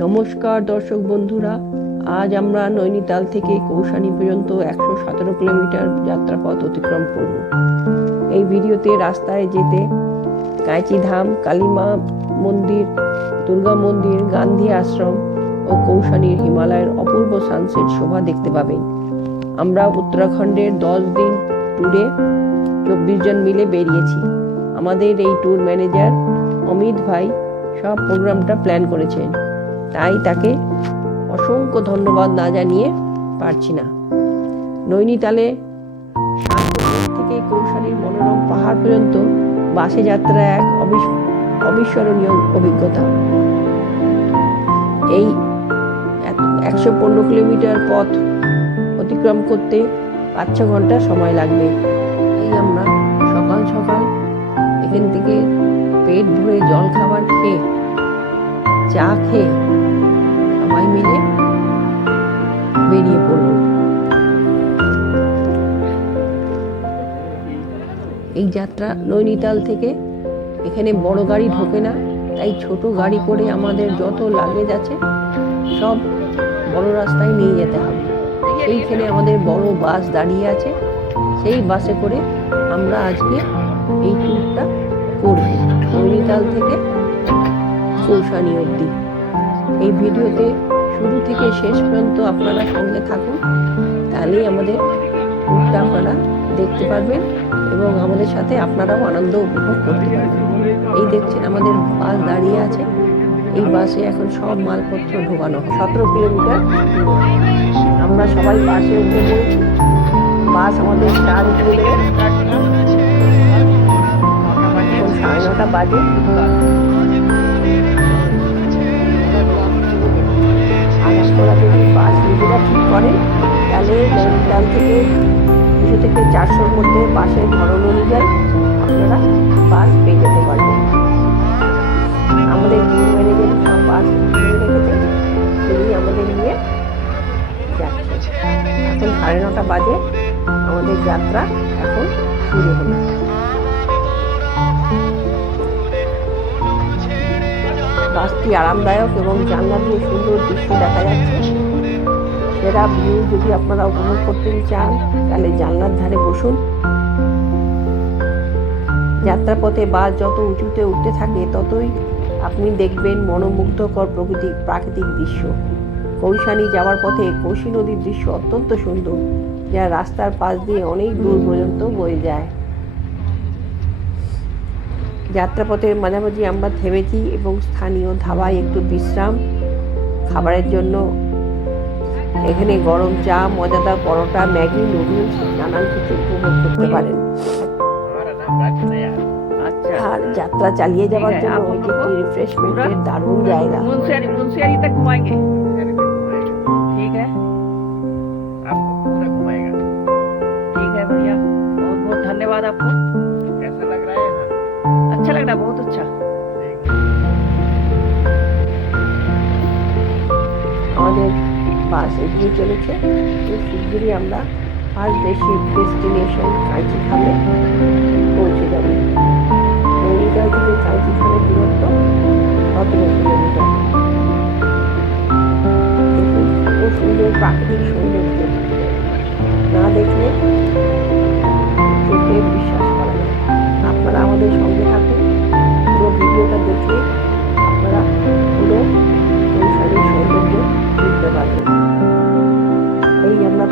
নমস্কার দর্শক বন্ধুরা, আজ আমরা নৈনিতাল থেকে কৌশানি পর্যন্ত একশো সতেরো কিলোমিটার যাত্রাপথ অতিক্রম করব। এই ভিডিওতে রাস্তায় যেতে কাঁচি ধাম, কালীমা মন্দির, দুর্গা মন্দির, গান্ধী আশ্রম ও কৌশানীর হিমালয়ের অপূর্ব সানসেট শোভা দেখতে পাবেন। আমরা উত্তরাখণ্ডের দশ দিন ট্যুরে চব্বিশ জন মিলে বেরিয়েছি। আমাদের এই ট্যুর ম্যানেজার অমিত ভাই সব প্রোগ্রামটা প্ল্যান করেছেন। তাই তাকে অসংখ্য ধন্যবাদ না জানিয়ে পারছি না। নৈনিতালে থেকে কৌশালীর মনোরম পাহাড় পর্যন্ত বাসে যাত্রা এক অবিস- অবিস্মরণীয় অভিজ্ঞতা। এই একশো পনেরো কিলোমিটার পথ অতিক্রম করতে পাঁচ ছ ঘণ্টা সময় লাগবে। এই আমরা সকাল সকাল এখান থেকে পেট ভরে জল খাবার খেয়ে, চা খেয়ে যাত্রা নৈনিতাল থেকে। এখানে বড় গাড়ি ঢোকে না, তাই ছোট গাড়ি করে আমাদের যত লাগেজ আছে, সব বড় রাস্তায় নিয়ে যেতে হবে। সেইখানে আমাদের বড় বাস দাঁড়িয়ে আছে, সেই বাসে করে আমরা আজকে এই ট্যুরটা করব। নৈনিতাল থেকে কৌশানি অবধি। এই ভিডিওতে শুরু থেকে শেষ পর্যন্ত আপনারা সঙ্গে থাকুন, তাহলেই আমাদের ট্যুরটা আপনারা দেখতে পারবেন এবং আমাদের সাথে আপনারাও আনন্দ উপভোগ করতে পারবেন। এই দেখছেন আমাদের বাস দাঁড়িয়ে আছে। এই বাসে এখন সব মালপত্র ঢোকানো। সতেরো কিলোমিটার। আমরা সবাই বাসে উঠে পড়েছি। বাস আমাদের চার এখন সাড়ে নটা বাজে। আগরতলা যদি বাস নিজেরা ঠিক করেন, তাহলে নৈনিতাল থেকে দুশো থেকে চারশোর মধ্যে বাসের ধরন অনুযায়ী আপনারা বাস পেয়ে যেতে পারবেন। আমাদের ট্যুর ম্যানেজার সব বাস রেখেছে তিনি আমাদের নিয়ে যাচ্ছে। এখন সাড়ে নটা বাজে, আমাদের যাত্রা এখন শুরু হলো। বাসটি আরামদায়ক এবং জানলা দিয়ে সুন্দর দৃশ্য দেখা যাচ্ছে। সেরা ভিউ যদি আপনারা উপভোগ করতে চান, তাহলে জানলার ধারে বসুন। যাত্রাপথে বাস যত উঁচুতে উঠতে থাকে, ততই আপনি দেখবেন মনোমুগ্ধকর প্রকৃতি, প্রাকৃতিক দৃশ্য। কৌশানি যাওয়ার পথে কৌশী নদীর দৃশ্য অত্যন্ত সুন্দর, যা রাস্তার পাশ দিয়ে অনেক দূর পর্যন্ত বয়ে যায়। যাত্রাপথের মাঝামাঝি আমরা থেমেছি এবং স্থানীয় ধাবায় একটু বিশ্রাম, খাবারের জন্য এখানে গরম চা মজাদার পরোটা ম্যাগি নুডলস নানান কিছু উপভোগ করতে পারেন अच्छा আর যাত্রা চালিয়ে যাওয়ার ঠিক আছে, জন্য आप এটি लोगों একটি को রিফ্রেশমেন্টের দারুণ জায়গা मुंशियारी मुंशियारी तक घुमाएंगे ठीक है आपको पूरा घुमाएगा ठीक है भैया बहुत बहुत धन्यवाद आपको कैसा लग रहा है यहाँ अच्छा लग रहा है बहुत বাস এগিয়ে চলেছে। খুব শীঘ্রই আমরা ফার্স্ট দেশের ডেস্টিনেশন কাঁচি খামে পৌঁছে যাব। নৈনিতাল থেকে কাঁচি খামের দূরত্ব সতেরো কিলোমিটার সুন্দর প্রাকৃতিক সৌন্দর্য। না দেখলে চোখে বিশ্বাস করা যায় আপনারা আমাদের সঙ্গে থাকুন। পুরো ভিডিওটা দেখলে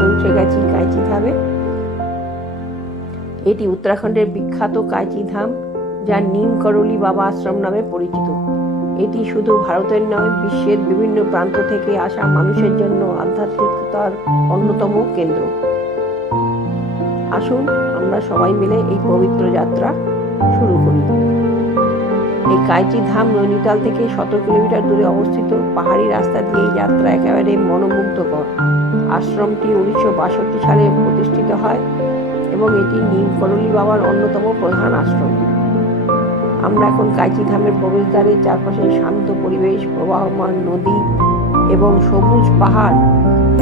পৌঁছে গেছি কাঁচি ধামে। এটি উত্তরাখণ্ডের বিখ্যাত কাঁচি ধাম যা নিম করলি বাবা আশ্রম নামে পরিচিত। এটি শুধু ভারতের নয়, বিশ্বের বিভিন্ন প্রান্ত থেকে আসা মানুষের জন্য আধ্যাত্মিকতার অন্যতম কেন্দ্র। আসুন, আমরা সবাই মিলে এই পবিত্র যাত্রা শুরু করি। এই কাইচি ধাম নৈনিতাল থেকে শত কিলোমিটার দূরে অবস্থিত পাহাড়ি রাস্তা দিয়ে যাত্রা একেবারে মনোমুগ্ধকর। আশ্রমটি উনিশশো বাষট্টি সালে প্রতিষ্ঠিত হয় এবং এটি নীল করলি বাবার অন্যতম প্রধান আশ্রম। আমরা এখন কাইচি ধামের প্রবেশদ্বারে চারপাশে শান্ত পরিবেশ, প্রবাহমান নদী এবং সবুজ পাহাড়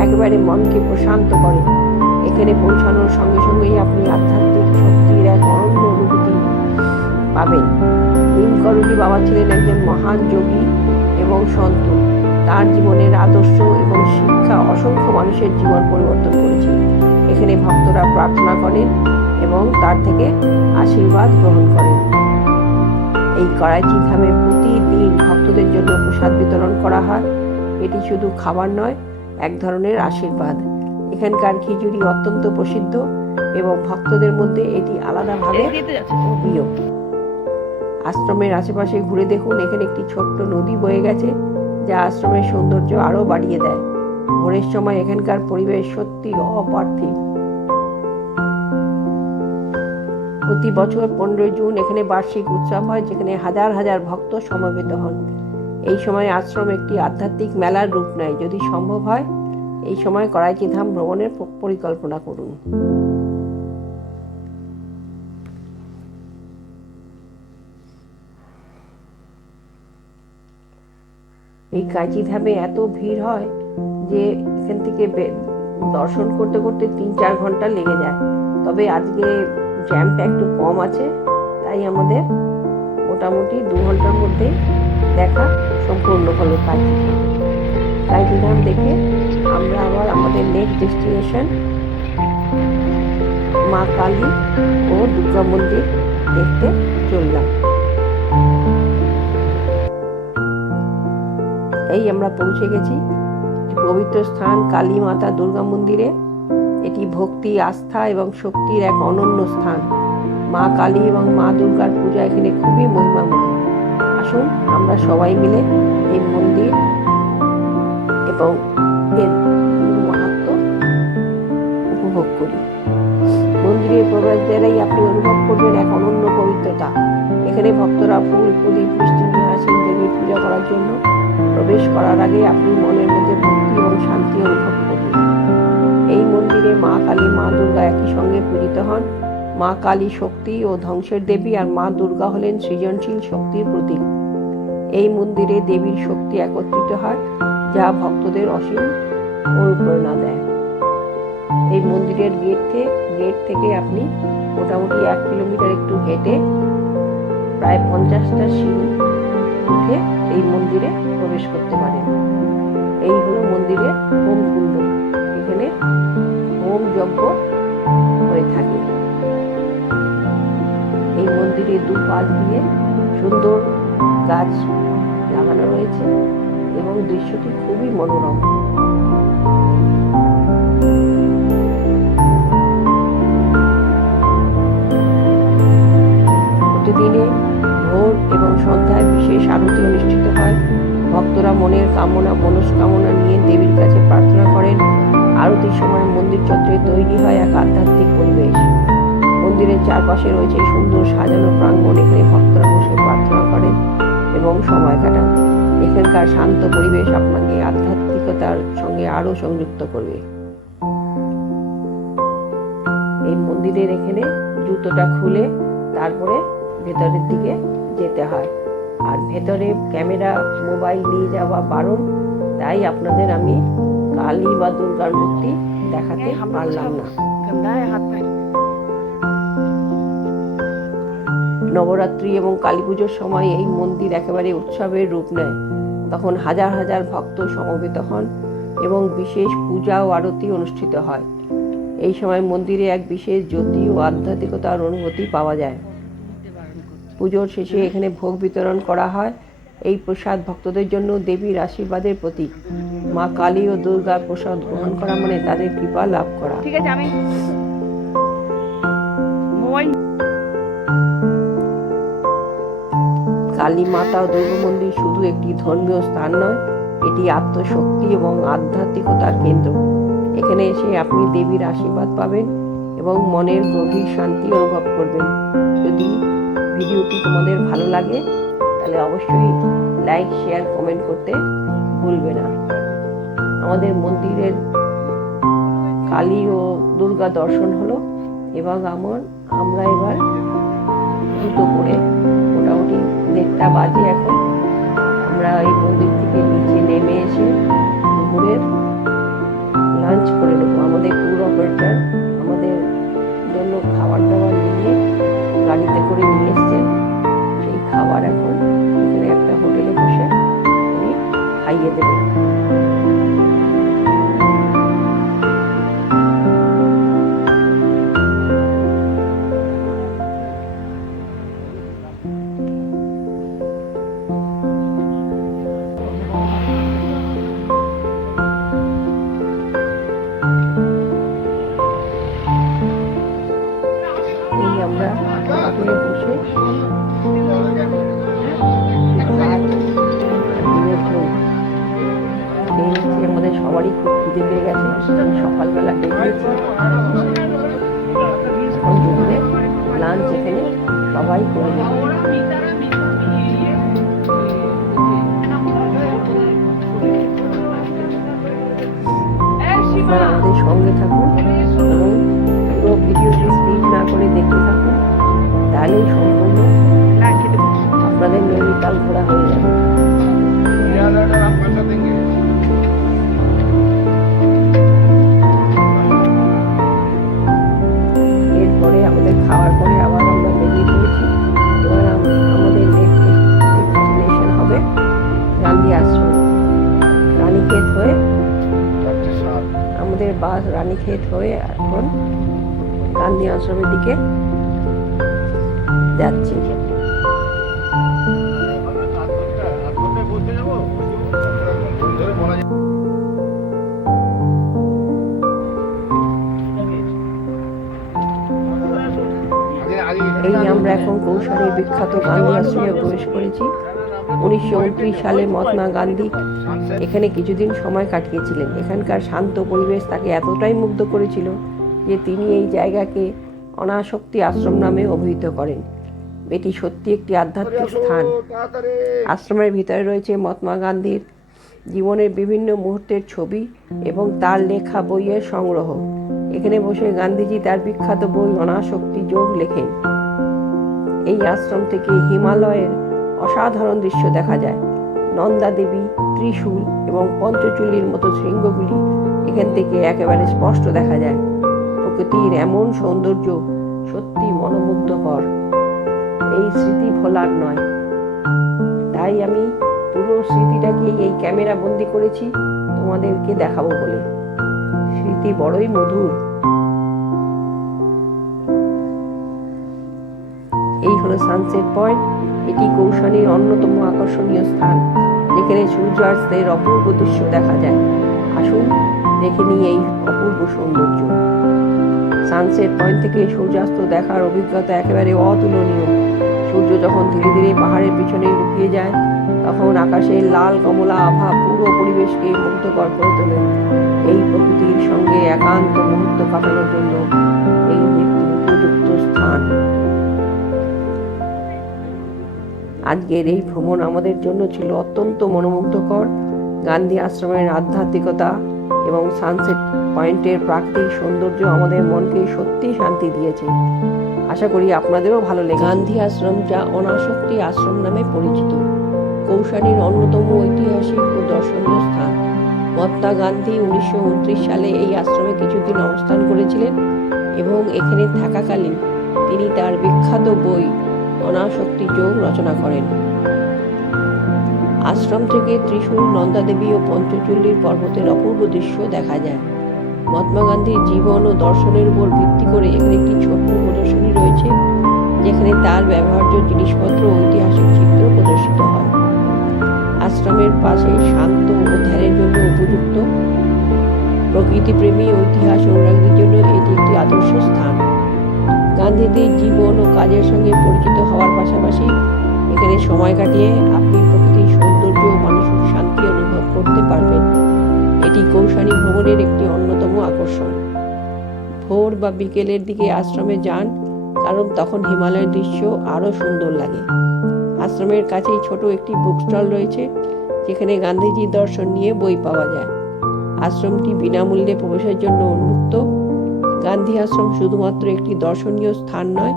একেবারে মনকে প্রশান্ত করে। এখানে পৌঁছানোর সঙ্গে সঙ্গেই আপনি আধ্যাত্মিক শক্তির এক অনন্য অনুভূতি পাবেন। ভীমকরণী বাবা ছিলেন একজন মহান যোগী এবং সন্ত। তার জীবনের আদর্শ এবং শিক্ষা অসংখ্য মানুষের জীবন পরিবর্তন করেছে। এখানে ভক্তরা প্রার্থনা করেন এবং তার থেকে আশীর্বাদ গ্রহণ করেন। এই করাচি ধামে প্রতিদিন ভক্তদের জন্য প্রসাদ বিতরণ করা হয়। এটি শুধু খাবার নয় এক ধরনের আশীর্বাদ। এখানকার খিচুড়ি অত্যন্ত প্রসিদ্ধ এবং ভক্তদের মধ্যে এটি আলাদাভাবে প্রিয় আশ্রমের আশেপাশে ঘুরে দেখুন, এখানে একটি ছোট্ট নদী বয়ে গেছে, যা আশ্রমের সৌন্দর্য আরও বাড়িয়ে দেয়। ভোরের সময় এখানকার পরিবেশ সত্যি অপার্থিব। প্রতি বছর পনেরোই জুন এখানে বার্ষিক উৎসব হয়, যেখানে হাজার হাজার ভক্ত সমবেত হন। এই সময় আশ্রম একটি আধ্যাত্মিক মেলার রূপ নেয়। যদি সম্ভব হয়, এই সময় করাইচি ধাম ভ্রমণের পরিকল্পনা করুন। কাঁচি ধামে এত ভিড় হয় যে এখান থেকে দর্শন করতে করতে তিন চার ঘণ্টা লেগে যায়। তবে আজকে জ্যামটা একটু কম আছে, তাই আমাদের মোটামুটি দু ঘণ্টার মধ্যে দেখা সম্পূর্ণ হলো কাঁচি কাঁচি ধাম দেখে আমরা আবার আমাদের নেক্সট ডেস্টিনেশন মা কালী ও দুর্গা মন্দির দেখতে চললাম। এই আমরা পৌঁছে গেছি। পবিত্র স্থান, কালী মাতা দুর্গা মন্দিরে। এটি ভক্তি, আস্থা এবং শক্তির এক অনন্য স্থান। মা কালী এবং মা দুর্গার পূজা এখানে খুবই মহিমাময়। আসুন, আমরা সবাই মিলে এই মন্দির এবং এর মাহাত্ম উপভোগ করি। মন্দিরে প্রবেশ দ্বারাই আপনি অনুভব করবেন এক অনন্য পবিত্রতা। এখানে ভক্তরা ফুল, প্রদীপ, মিষ্টি নিয়ে আসেন দেবীর পূজা করার জন্য। প্রবেশ করার আগে আপনি মনের মধ্যে ভক্তি এবং শান্তি অনুভব করবেন এই মন্দিরে মা কালী, মা দুর্গা একই সঙ্গে পূজিত হন। মা কালী শক্তি ও ধ্বংসের দেবী আর মা দুর্গা হলেন সৃজনশীল শক্তির প্রতীক। এই মন্দিরে দেবীর শক্তি একত্রিত হয়, যা ভক্তদের অসীম অনুপ্রেরণা দেয়। এই মন্দিরের গেট থেকে গেট থেকে আপনি মোটামুটি এক কিলোমিটার একটু হেঁটে প্রায় পঞ্চাশটা সিঁড়ি উঠে এই মন্দিরে প্রবেশ করতে পারেন এই হলো হোম কুণ্ড এখানে হোম যজ্ঞ হয়ে থাকে। এই মন্দিরে দু পাশ দিয়ে সুন্দর গাছ লাগানো রয়েছে এবং দৃশ্যটি খুবই মনোরম। প্রতিদিনে ভোর এবং সন্ধ্যায় বিশেষ আরতি অনুষ্ঠিত হয়। ভক্তরা মনের কামনা, মনস্কামনা নিয়ে দেবীর কাছে প্রার্থনা করেন। আরতির সময় মন্দির চত্বরে তৈরি হয় এক আধ্যাত্মিক পরিবেশ। মন্দিরের চারপাশে রয়েছে সুন্দর সাজানো প্রাঙ্গণ, এখানে ভক্তরা বসে প্রার্থনা করেন এবং সময় কাটান। এখানকার শান্ত পরিবেশ আপনাকে আধ্যাত্মিকতার সঙ্গে আরও সংযুক্ত করবে। এই মন্দিরের এখানে জুতোটা খুলে তারপরে ভেতরের দিকে যেতে হয়। আর ভেতরে ক্যামেরা মোবাইল নিয়ে যাওয়া বারণ তাই আপনাদের আমি কালী বা দুর্গার মূর্তি দেখাতে পারলাম না। নবরাত্রি এবং কালী পুজোর সময় এই মন্দির একেবারে উৎসবের রূপ নেয়। তখন হাজার হাজার ভক্ত সমবেত হন এবং বিশেষ পূজা ও আরতি অনুষ্ঠিত হয়। এই সময় মন্দিরে এক বিশেষ জ্যোতি ও আধ্যাত্মিকতার অনুভূতি পাওয়া যায়। পুজোর শেষে এখানে ভোগ বিতরণ করা হয়। এই প্রসাদ ভক্তদের জন্য দেবীর আশীর্বাদের প্রতীক। মা কালী ও দুর্গার প্রসাদ গ্রহণ করা মানে তাদের কৃপা লাভ করা। ঠিক আছে আমি কালী মাতা ও দুর্গা মন্দির শুধু একটি ধর্মীয় স্থান নয় এটি আত্মশক্তি এবং আধ্যাত্মিকতার কেন্দ্র। এখানে এসে আপনি দেবীর আশীর্বাদ পাবেন এবং মনের গভীর শান্তি অনুভব করবেন। যদি ভিডিওটি তোমাদের ভালো লাগে, তাহলে অবশ্যই লাইক শেয়ার কমেন্ট করতে ভুলবে না। আমাদের মন্দিরের কালী ও দুর্গা দর্শন হলো এবং আমার আমরা এবার জুতো করে মোটামুটি দেড়টা বাজে এখন। আমরা এই মন্দির থেকে নিচে নেমে এসে দুপুরের লাঞ্চ করে নেব। আমাদের ট্যুর অপারেটার আমাদের জন্য খাবার দাবার নিয়ে গাড়িতে করে নিয়ে খাইয়ে দেবে আমাদের সঙ্গে থাকুন। বাস রানীক্ষেত হয়ে এখন গান্ধী আশ্রমের দিকে যাচ্ছি। এই আমরা এখন কৌশলের বিখ্যাত গান্ধী আশ্রমে প্রবেশ করেছি। উনিশশো উনত্রিশ সালে মহাত্মা গান্ধী এখানে কিছুদিন সময় কাটিয়েছিলেন। এখানকার শান্ত পরিবেশ তাকে এতটাই মুগ্ধ করেছিল যে তিনি এই জায়গাকে অনাসক্তি আশ্রম নামে অভিহিত করেন। এটি সত্যি একটি আধ্যাত্মিক স্থান। আশ্রমের ভিতরে রয়েছে মহাত্মা গান্ধীর জীবনের বিভিন্ন মুহূর্তের ছবি এবং তার লেখা বইয়ের সংগ্রহ। এখানে বসে গান্ধীজি তার বিখ্যাত বই অনাসক্তি যোগ লেখেন। এই আশ্রম থেকে হিমালয়ের অসাধারণ দৃশ্য দেখা যায়। নন্দা দেবী, ত্রিশূল এবং পঞ্চচুল্লির মতো শৃঙ্গগুলি এখান থেকে একেবারে স্পষ্ট দেখা যায়। প্রকৃতির এমন সৌন্দর্য সত্যি মনোমুগ্ধকর। এই স্মৃতি ভোলার নয়। তাই আমি পুরো স্মৃতিটাকে এই ক্যামেরা বন্দি করেছি, তোমাদেরকে দেখাবো বলে। স্মৃতি বড়ই মধুর। হলো সানসেট পয়েন্ট এটি কৌশানীর অন্যতম আকর্ষণীয় স্থান। যেখানে সূর্যাস্তের অপূর্ব দৃশ্য দেখা যায়। আসুন দেখে নিই এই অপূর্ব সৌন্দর্য। সানসেট পয়েন্ট থেকে সূর্যাস্ত দেখার অভিজ্ঞতা একেবারে অতুলনীয়। সূর্য যখন ধীরে ধীরে পাহাড়ের পিছনে লুকিয়ে যায়, তখন আকাশের লাল কমলা আভা পুরো পরিবেশকে মুগ্ধকর করে তোলে। এই প্রকৃতির সঙ্গে একান্ত মুহূর্ত কাটানোর জন্য এই একটি উপযুক্ত স্থান। আজকের এই ভ্রমণ আমাদের জন্য ছিল অত্যন্ত মনোমুগ্ধকর। গান্ধী আশ্রমের আধ্যাত্মিকতা এবং সানসেট পয়েন্টের প্রাকৃতিক সৌন্দর্য আমাদের মনকে সত্যি শান্তি দিয়েছে। আশা করি আপনাদেরও ভালো লেগে গান্ধী আশ্রম যা অনাসক্তি আশ্রম নামে পরিচিত। কৌশানীর অন্যতম ঐতিহাসিক ও দর্শনীয় স্থান। মহাত্মা গান্ধী উনিশশো উনত্রিশ সালে এই আশ্রমে কিছুদিন অবস্থান করেছিলেন এবং এখানে থাকাকালীন তিনি তার বিখ্যাত বই অনাসক্তি যোগ রচনা করেন। আশ্রম থেকে ত্রিশূল, নন্দাদেবী ও পঞ্চচল্লির পর্বতের অপূর্ব দৃশ্য দেখা যায়। মহাত্মা গান্ধীর জীবন ও দর্শনের উপর ভিত্তি করে এখানে একটি ছোট্ট প্রদর্শনী রয়েছে, যেখানে তার ব্যবহার্য জিনিসপত্র ও ঐতিহাসিক চিত্র প্রদর্শিত হয়। আশ্রমের পাশে শান্ত ও ধ্যানের জন্য উপযুক্ত। প্রকৃতিপ্রেমী ও ইতিহাস অনুরাগীদের জন্য এটি একটি আদর্শ স্থান। গান্ধীজির জীবন ও কাজের সঙ্গে পরিচিত হওয়ার পাশাপাশি এখানে সময় কাটিয়ে আপনি প্রকৃতির সৌন্দর্য ও মানসিক শান্তি অনুভব করতে পারবেন। এটি কৌশানী ভ্রমণের একটি অন্যতম আকর্ষণ। ভোর বা বিকেলের দিকে আশ্রমে যান, কারণ তখন হিমালয়ের দৃশ্য আরও সুন্দর লাগে। আশ্রমের কাছেই ছোট একটি বুক স্টল রয়েছে, যেখানে গান্ধীজির দর্শন নিয়ে বই পাওয়া যায়। আশ্রমটি বিনামূল্যে প্রবেশের জন্য উন্মুক্ত। গান্ধী আশ্রম শুধুমাত্র একটি দর্শনীয় স্থান নয়,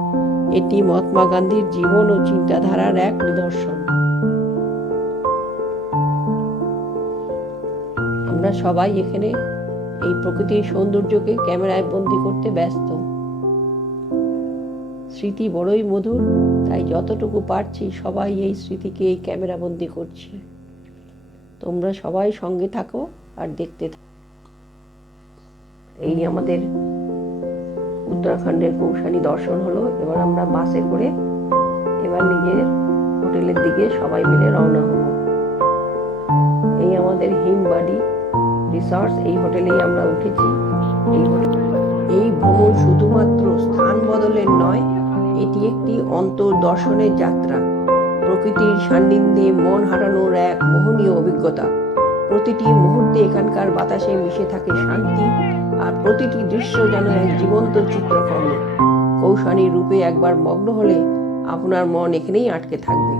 এটি মহাত্মা গান্ধীর জীবন ও চিন্তাধারার এক নিদর্শন। আমরা সবাই এখানে এই প্রকৃতির সৌন্দর্যকে ক্যামেরায় বন্দি করতে ব্যস্ত। স্মৃতি বড়ই মধুর, তাই যতটুকু পারছি সবাই এই স্মৃতিকে এই ক্যামেরা বন্দি করছি। তোমরা সবাই সঙ্গে থাকো আর দেখতে থাকো। এই আমাদের উত্তরাখণ্ডের কৌশানী দর্শন হলো। এবার আমরা বাসে করে এবার নিজের হোটেলের দিকে সবাই মিলে রওনা হব। এই আমাদের হিমবাড়ি রিসর্টস এই হোটেলেই আমরা উঠেছি। এই এই ভ্রমণ শুধুমাত্র স্থান বদলের নয়, এটি একটি অন্তর্দর্শনের যাত্রা। প্রকৃতির সান্নিধ্যে মন হারানোর এক মোহনীয় অভিজ্ঞতা। প্রতিটি মুহূর্তে এখানকার বাতাসে মিশে থাকে শান্তি আর প্রতিটি দৃশ্য যেন এক জীবন্ত চিত্রকর্ম। কৌশানী রূপে একবার মগ্ন হলে আপনার মন এখানেই আটকে থাকবে,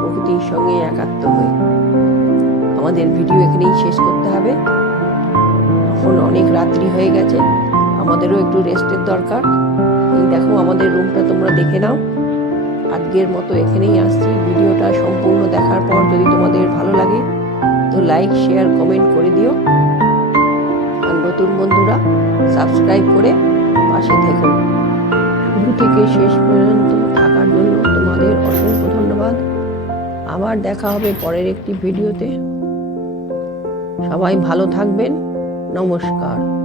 প্রকৃতির সঙ্গে একাত্ম হয়ে। আমাদের ভিডিও এখানেই শেষ করতে হবে। এখন অনেক রাত্রি হয়ে গেছে, আমাদেরও একটু রেস্টের দরকার। এই দেখো, আমাদের রুমটা তোমরা দেখে নাও। আজকের মতো এখানেই আসছি। ভিডিওটা সম্পূর্ণ দেখার পর যদি তোমাদের ভালো লাগে, তো লাইক শেয়ার কমেন্ট করে দিও। নতুন বন্ধুরা সাবস্ক্রাইব করে পাশে থেকো। শুরু থেকে শেষ পর্যন্ত থাকার জন্য তোমাদের অসংখ্য ধন্যবাদ। আবার দেখা হবে পরের একটি ভিডিওতে। সবাই ভালো থাকবেন। নমস্কার।